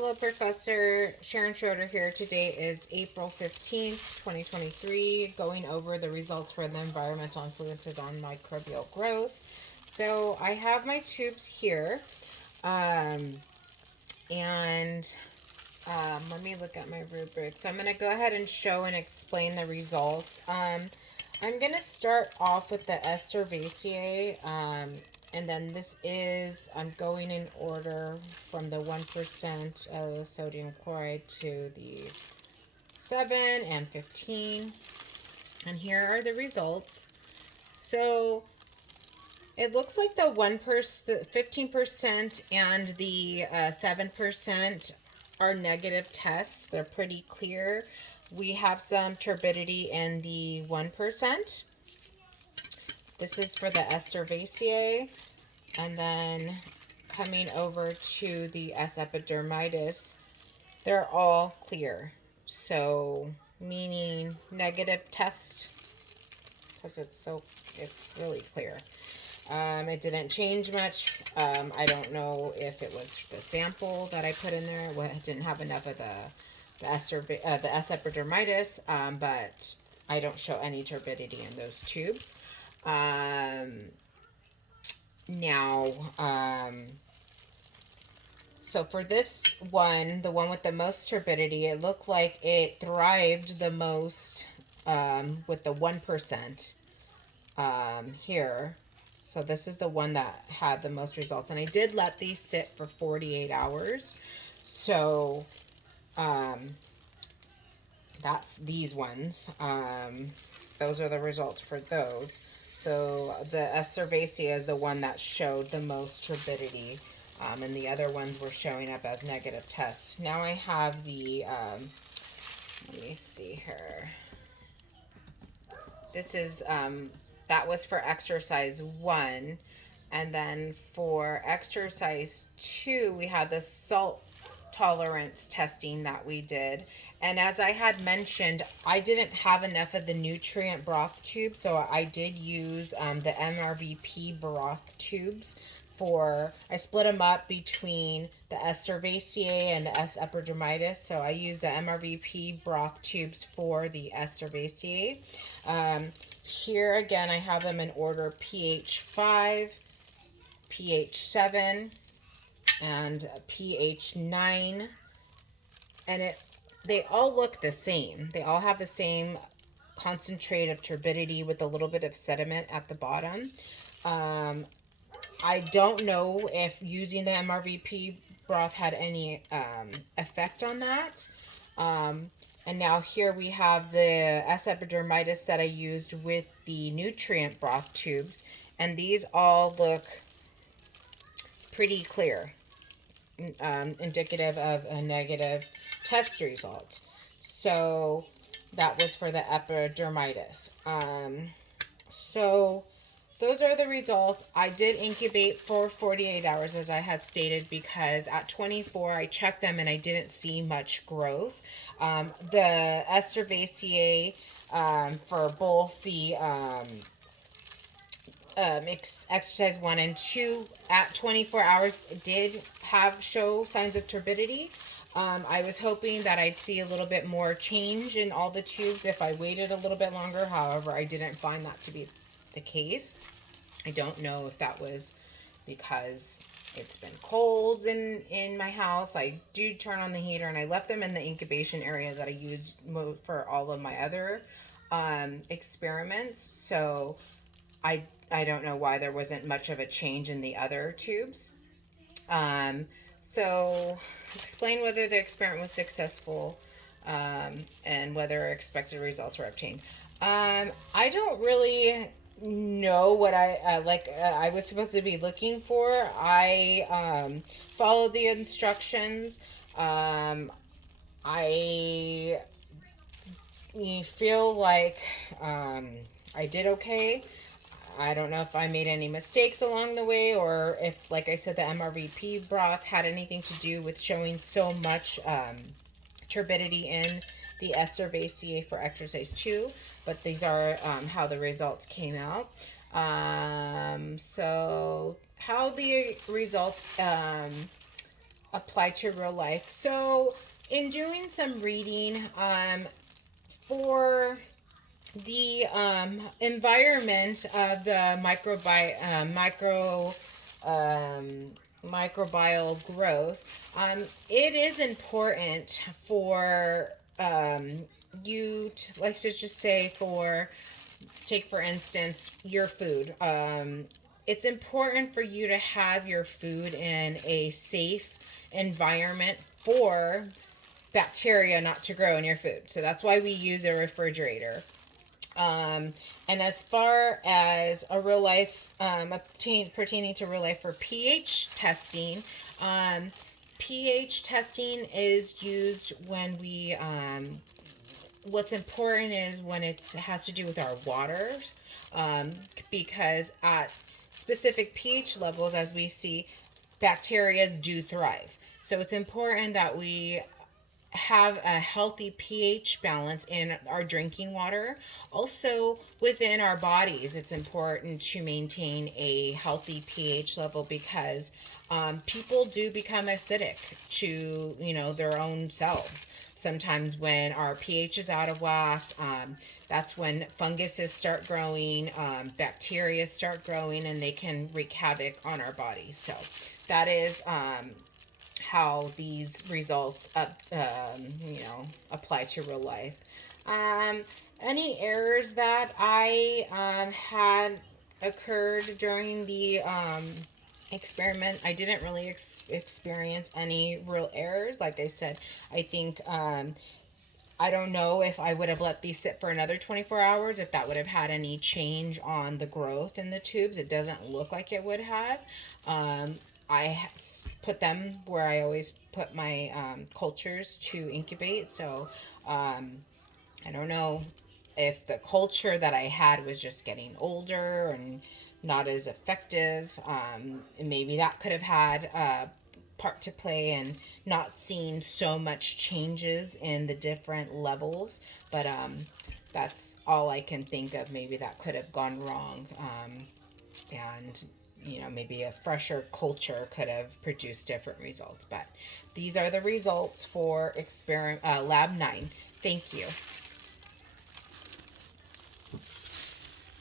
Hello, Professor Sharon Schroeder here. Today is April 15th, 2023, going over the results for the environmental influences on microbial growth. So I have my tubes here, and let me look at my rubric. So I'm going to go ahead and show and explain the results. I'm going to start off with the S. cerevisiae, and then I'm going in order from the 1% of sodium chloride to the 7 and 15. And here are the results. So it looks like the 1%, 15% and the 7% are negative tests. They're pretty clear. We have some turbidity in the 1%. This is for the S. cerevisiae. And then coming over to the S. epidermidis, they're all clear. So meaning negative test, because it's really clear. It didn't change much. I don't know if it was the sample that I put in there. It didn't have enough of the S. epidermidis, but I don't show any turbidity in those tubes. So for this one, the one with the most turbidity, it looked like it thrived the most with the 1% here. So this is the one that had the most results. And I did let these sit for 48 hours. So that's these ones. Those are the results for those. So the S. cerevisiae is the one that showed the most turbidity, and the other ones were showing up as negative tests. Now I have the, let me see here. This is, that was for exercise 1. And then for exercise 2, we had the salt tolerance testing that we did. And as I had mentioned, I didn't have enough of the nutrient broth tube, so I did use the MRVP broth tubes. I split them up between the S. cerevisiae and the S. epidermidis, so I used the MRVP broth tubes for the S. cerevisiae. Here again, I have them in order pH 5, pH 7, and pH 9, and they all look the same. They all have the same concentrate of turbidity with a little bit of sediment at the bottom. I don't know if using the MRVP broth had any effect on that. And now here we have the S. epidermidis that I used with the nutrient broth tubes, and these all look pretty clear. Indicative of a negative test result. So that was for the epidermidis. So those are the results. I did incubate for 48 hours, as I had stated, because at 24 I checked them and I didn't see much growth. The S. cerevisiae for both the exercise 1 and 2 at 24 hours did show signs of turbidity. I was hoping that I'd see a little bit more change in all the tubes if I waited a little bit longer. However, I didn't find that to be the case. I don't know if that was because it's been cold in my house. I do turn on the heater, and I left them in the incubation area that I used for all of my other experiments. So I don't know why there wasn't much of a change in the other tubes. So explain whether the experiment was successful, and whether expected results were obtained. I don't really know what I was supposed to be looking for. I followed the instructions. I feel like I did okay. I don't know if I made any mistakes along the way, or if, like I said, the MRVP broth had anything to do with showing so much turbidity in the S. cerevisiae for exercise 2. But these are how the results came out. So how the results apply to real life. So in doing some reading, for the environment of the um, microbial growth, it is important for you to, like to just say for take for instance your food. It's important for you to have your food in a safe environment for bacteria not to grow in your food. So that's why we use a refrigerator. And as far as a real life, pertaining to real life for pH testing, pH testing is used when what's important is when it has to do with our water, because at specific pH levels, as we see, bacteria do thrive. So it's important that we have a healthy pH balance in our drinking water. Also, within our bodies, it's important to maintain a healthy pH level because people do become acidic to their own selves. Sometimes when our pH is out of whack, that's when funguses start growing, bacteria start growing, and they can wreak havoc on our bodies. So that is how these results apply to real life. Um, any errors that I had occurred during the experiment, I didn't really experience any real errors. Like I said, I think I don't know if I would have let these sit for another 24 hours, if that would have had any change on the growth in the tubes. It doesn't look like it would have. Um, put them where I always put my cultures to incubate. So I don't know if the culture that I had was just getting older and not as effective. And maybe that could have had part to play and not seeing so much changes in the different levels. But that's all I can think of. Maybe that could have gone wrong. And maybe a fresher culture could have produced different results. But these are the results for experiment lab 9. Thank you.